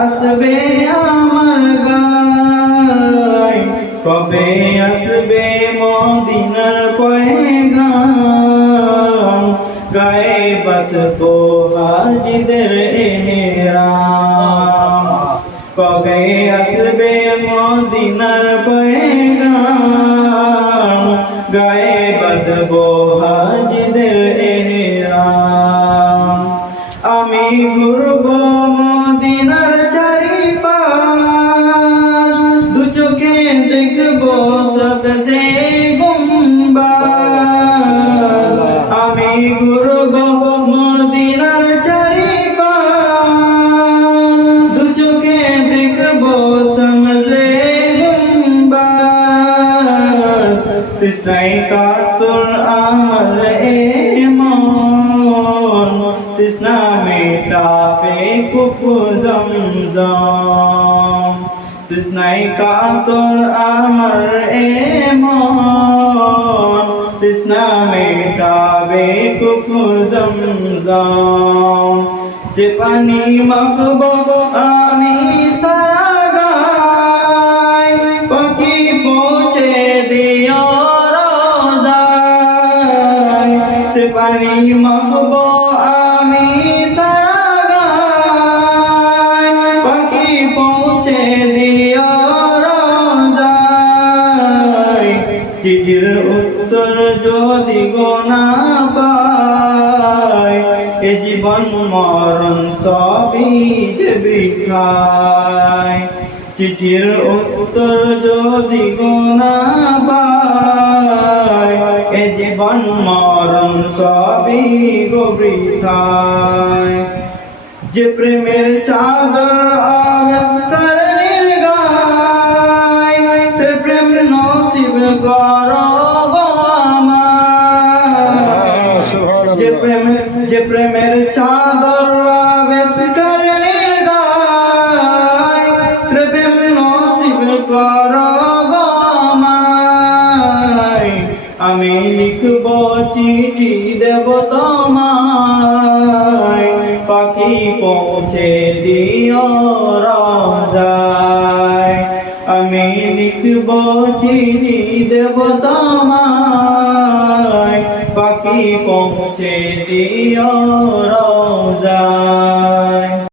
আসবে আমার গায় কবে আসবে মদিনার পয়গাম? গায়ে বাতবো হাজিদের এহরাম। কবে আসবে মদিনার পয়গাম? গায়ে বাতবো হাজিদের তৃষ্ণাই কাতর আমার এ মন তৃষ্ণা মেটাবে কুকু জমজম তৃষ্ণাই কাতর আমার এ মন তৃষ্ণা মেটাবে কুকু জমজম সে পানি মাখব আমি সারা গায় পাখি পৌঁছে দিও সে পানি আমি পাখি পৌঁছে দিও রোজায়। চিঠির উত্তর যদি গোনা পায়, এ জীবন মরণ সবই যে বৃক্ষায় চিঠির উত্তর যদি গোনা গো বৃক্ষায় যে প্রেমের চাদর পৌঁছে দিও রাজায়। আমি লিখব চিনি দেব তোমায় পাখি পৌঁছে দিও রাজায়।